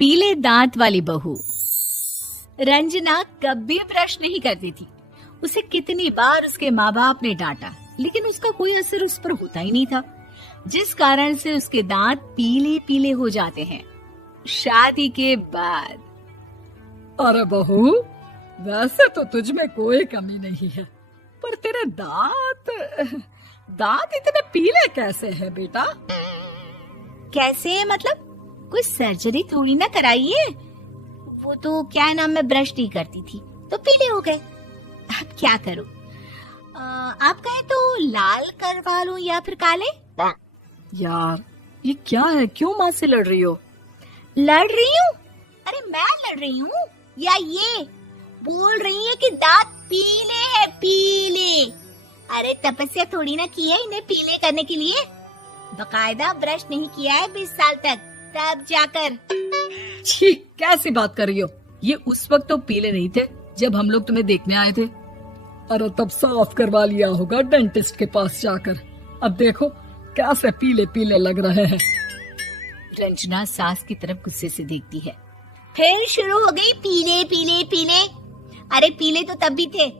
पीले दांत वाली बहू। रंजना कभी ब्रश नहीं करती थी। उसे कितनी बार उसके माँ बाप ने डांटा, लेकिन उसका कोई असर उस पर होता ही नहीं था, जिस कारण से उसके दांत पीले पीले हो जाते हैं। शादी के बाद। अरे बहू, वैसे तो तुझ में कोई कमी नहीं है, पर तेरे दांत इतने पीले कैसे हैं बेटा? कैसे मतलब? कोई सर्जरी थोड़ी ना कराइए। वो तो क्या नाम, मैं ब्रश नहीं करती थी तो पीले हो गए। अब क्या करूं? आप कहें तो लाल करवा लूं या फिर काले? यार ये क्या है, क्यों माँ से लड़ रही हो? लड़ रही हूँ? अरे मैं लड़ रही हूँ या ये बोल रही है कि दांत पीले हैं, पीले। अरे तपस्या थोड़ी ना की है इन्हें पीले करने के लिए। बकायदा ब्रश नहीं किया है 20 साल तक, तब जाकर। छी, कैसी बात कर रही हो? ये उस वक्त तो पीले नहीं थे जब हम लोग तुम्हें देखने आए थे। अरे तब साफ करवा लिया होगा डेंटिस्ट के पास जाकर। अब देखो कैसे पीले पीले लग रहे हैं। रंजना सास की तरफ गुस्से से देखती है। फिर शुरू हो गई पीले पीले पीले। अरे पीले तो तब भी थे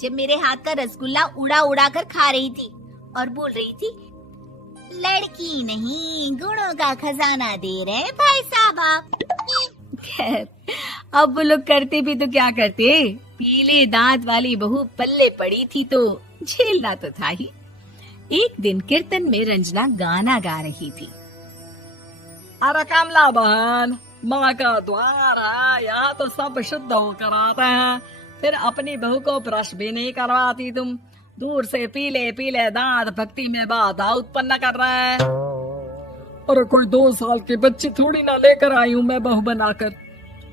जब मेरे हाथ का रसगुल्ला उड़ा उड़ा कर खा रही थी और बोल रही थी, लड़की नहीं गुणों का खजाना दे रहे भाई साहब आप। खैर, अब वो लोग करते भी तो क्या करते, पीले दांत वाली बहू पल्ले पड़ी थी तो झेलना तो था ही। एक दिन कीर्तन में रंजना गाना गा रही थी। अरे कमला बहन, माँ का द्वार है, यहाँ तो सब शुद्ध होकर आते हैं, फिर अपनी बहू को ब्रश भी नहीं करवाती तुम। दूर से पीले पीले दांत भक्ति में बाधा उत्पन्न कर रहे हैं। अरे कोई 2 साल की बच्ची थोड़ी ना लेकर आई हूँ मैं बहू बनाकर।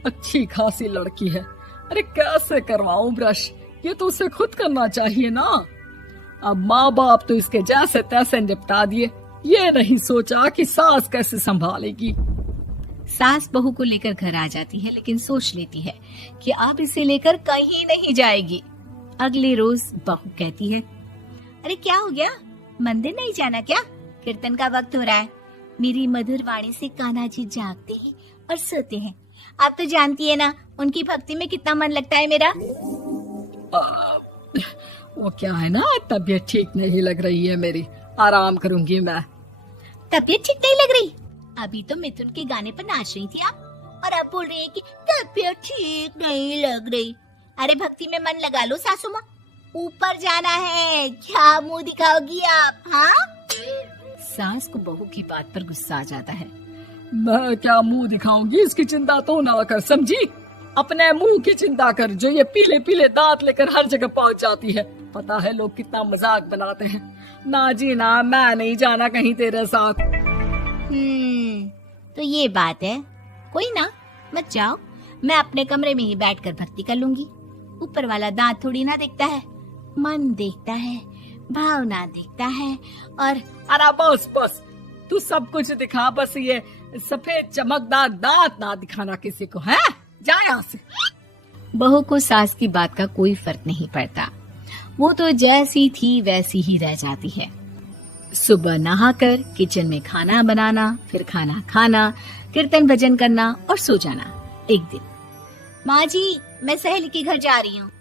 अच्छी खासी लड़की है, अरे कैसे करवाऊं ब्रश? ये तो उसे खुद करना चाहिए ना। अब माँ बाप तो इसके जैसे तैसे निपटा दिए, ये नहीं सोचा कि सास कैसे संभालेगी। सास बहू को लेकर घर आ जाती है, लेकिन सोच लेती है कि अब इसे लेकर कहीं नहीं जाएगी। अगले रोज बहू कहती है, अरे क्या हो गया, मंदिर नहीं जाना क्या? कीर्तन का वक्त हो रहा है। मेरी मधुर वाणी से कान्हा जी जागते हैं और सोते हैं। आप तो जानती है ना उनकी भक्ति में कितना मन लगता है मेरा। वो क्या है ना, तबीयत ठीक नहीं लग रही है मेरी, आराम करूंगी मैं। तबीयत ठीक नहीं लग रही? अभी तो मिथुन के गाने पर नाच रही थी आप, और अब बोल रही है कि तबीयत ठीक नहीं लग रही। अरे भक्ति में मन लगा लो सासू माँ, ऊपर जाना है, क्या मुंह दिखाओगी आप? हाँ? सास को बहू की बात पर गुस्सा आ जाता है। मैं क्या मुंह दिखाऊंगी, इसकी चिंता तो ना कर, समझी? अपने मुंह की चिंता कर, जो ये पीले पीले दांत लेकर हर जगह पहुंच जाती है। पता है लोग कितना मजाक बनाते हैं। ना जी ना, मैं नहीं जाना कहीं तेरे साथ। तो ये बात है, कोई ना, मत जाओ, मैं अपने कमरे में ही बैठकर भक्ति कर लूंगी। ऊपर वाला दांत थोड़ी ना देखता है, मन देखता है, भावना देखता है। और अरे बस बस, तू सब कुछ दिखा, बस ये सफेद चमकदार दांत ना दिखाना किसी को, है? जा यहाँ से। बहू को सास की बात का कोई फर्क नहीं पड़ता, वो तो जैसी थी वैसी ही रह जाती है। सुबह नहाकर किचन में खाना बनाना, फिर खाना खाना, कीर्तन भजन करना और सो जाना। एक दिन, माँ जी मैं सहेली के घर जा रही हूँ,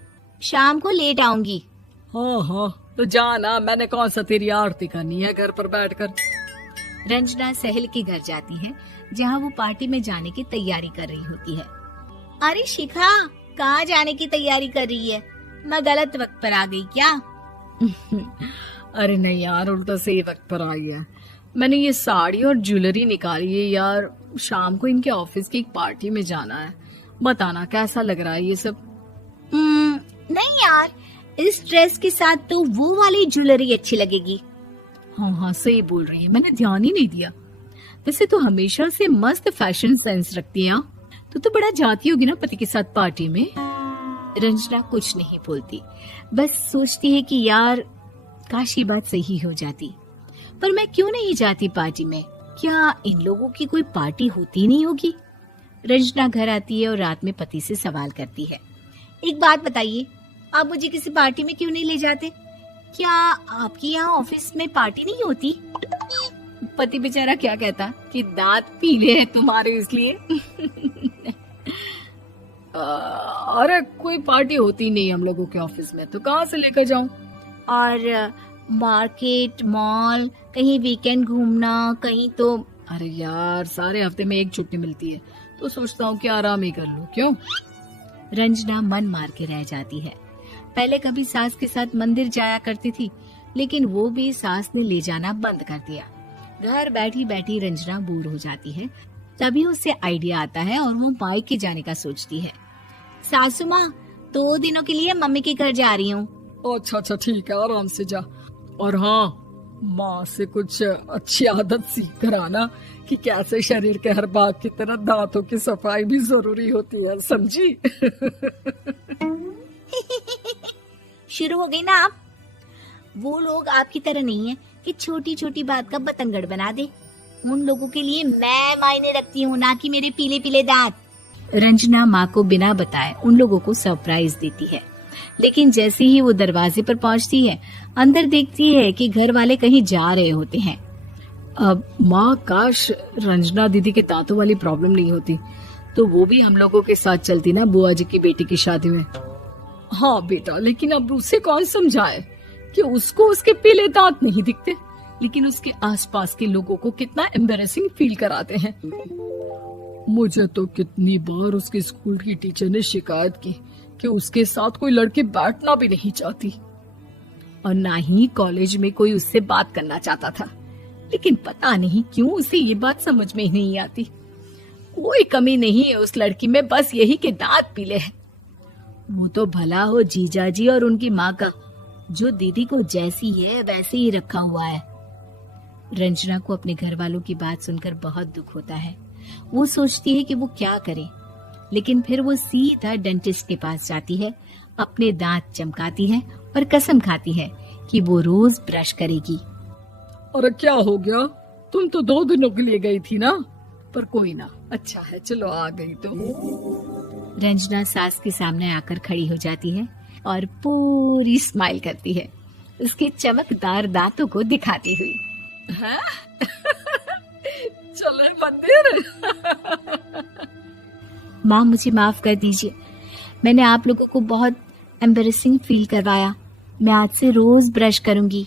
शाम को लेट आऊंगी। हाँ हाँ तो जाना, मैंने कौन सा तेरी आरती करनी है घर पर बैठकर। रंजना सहेली के घर जाती है, जहाँ वो पार्टी में जाने की तैयारी कर रही होती है। अरे शिखा, कहाँ जाने की तैयारी कर रही है? मैं गलत वक्त पर आ गई क्या? अरे नहीं यार, उल्टा सही वक्त पर आई है। मैंने ये साड़ी और ज्वेलरी निकाली है यार, शाम को इनके ऑफिस की एक पार्टी में जाना है। बताना कैसा लग रहा है ये सब? नहीं यार, इस ड्रेस के साथ तो वो वाली ज्वेलरी अच्छी लगेगी। हाँ हाँ सही बोल रही है, मैंने ध्यान ही नहीं दिया। वैसे तो हमेशा से मस्त फैशन सेंस रखती है। तो बड़ा जाती होगी ना पति के साथ पार्टी में। रंजना कुछ नहीं बोलती, बस सोचती है कि यार काश ये बात सही हो जाती, पर मैं क्यों नहीं जाती पार्टी में? क्या इन लोगों की कोई पार्टी होती नहीं होगी? रंजना घर आती है और रात में पति से सवाल करती है, एक बात बताइए, आप मुझे किसी पार्टी में क्यों नहीं ले जाते? क्या आपके यहाँ ऑफिस में पार्टी नहीं होती? पति बेचारा क्या कहता कि दांत पीले हैं तुम्हारे इसलिए। अरे कोई पार्टी होती नहीं हम लोगों के ऑफिस में, तो कहाँ से लेकर जाऊं? और मार्केट, मॉल, कहीं वीकेंड घूमना, कहीं तो। अरे यार, सारे हफ्ते में एक छुट्टी मिलती है, तो सोचता हूँ कि आराम ही कर लूं। क्यों? रंजना मन मार के रह जाती है। पहले कभी सास के साथ मंदिर जाया करती थी, लेकिन वो भी सास ने ले जाना बंद कर दिया। घर बैठी बैठी रंजना बोर हो जाती है। तभी उसे आइडिया आता है और वो मायके जाने का सोचती है। सासू माँ, 2 दिनों के लिए मम्मी के घर जा रही हूँ। अच्छा अच्छा, ठीक है, आराम से जा। और हाँ, माँ से कुछ अच्छी आदत सीख कर आना कि कैसे शरीर के हर भाग की तरह दांतों की सफाई भी जरूरी होती है, समझी? शुरू हो गई ना आप। वो लोग आपकी तरह नहीं है कि छोटी छोटी बात का बतंगड़ बना दे। उन लोगों के लिए मैं मायने रखती हूँ, ना कि मेरे पीले पीले दांत। रंजना माँ को बिना बताए उन लोगों को सरप्राइज देती है, लेकिन जैसे ही वो दरवाजे पर पहुंचती है, अंदर देखती है कि घर वाले कहीं जा रहे होते हैं। अब माँ, काश रंजना दीदी के दांतों वाली प्रॉब्लम नहीं होती, तो वो भी हम लोगों के साथ चलती ना बुआ जी की बेटी की शादी में। हाँ बेटा, लेकिन अब उसे कौन समझाए कि उसको उसके पीले दांत नहीं दिखते, लेकिन उसके आसपास के लोगों को कितना एम्बैरेसिंग फील कराते हैं। मुझे तो कितनी बार उसके स्कूल की टीचर ने शिकायत की कि उसके साथ कोई लड़की बैठना भी नहीं चाहती, और ना ही कॉलेज में कोई उससे बात करना चाहता था। लेकिन पता नहीं क्यों उसे ये बात समझ में ही नहीं आती। कोई कमी नहीं है उस लड़की में, बस यही कि दांत पीले हैं। वो तो भला हो जीजा जी और उनकी माँ का, जो दीदी को जैसी है वैसे ही रखा हुआ है। रंजना को अपने घर वालों की बात सुनकर बहुत दुख होता है। वो सोचती है कि वो क्या करे, लेकिन फिर वो सीधा डेंटिस्ट के पास जाती है, अपने दांत चमकाती है और कसम खाती है कि वो रोज ब्रश करेगी। अरे क्या हो गया? तुम तो 2 दिनों के लिए गई थी ना? पर कोई ना, अच्छा है, चलो आ गई तो। रंजना सास के सामने आकर खड़ी हो जाती है और पूरी स्माइल करती है, उसके चमकदार दांतों को दिखाती हुई। हैं? चले मंदिर? माँ, मुझे माफ कर दीजिए, मैंने आप लोगों को बहुत एम्बैरेसिंग फील करवाया। मैं आज से रोज ब्रश करूंगी।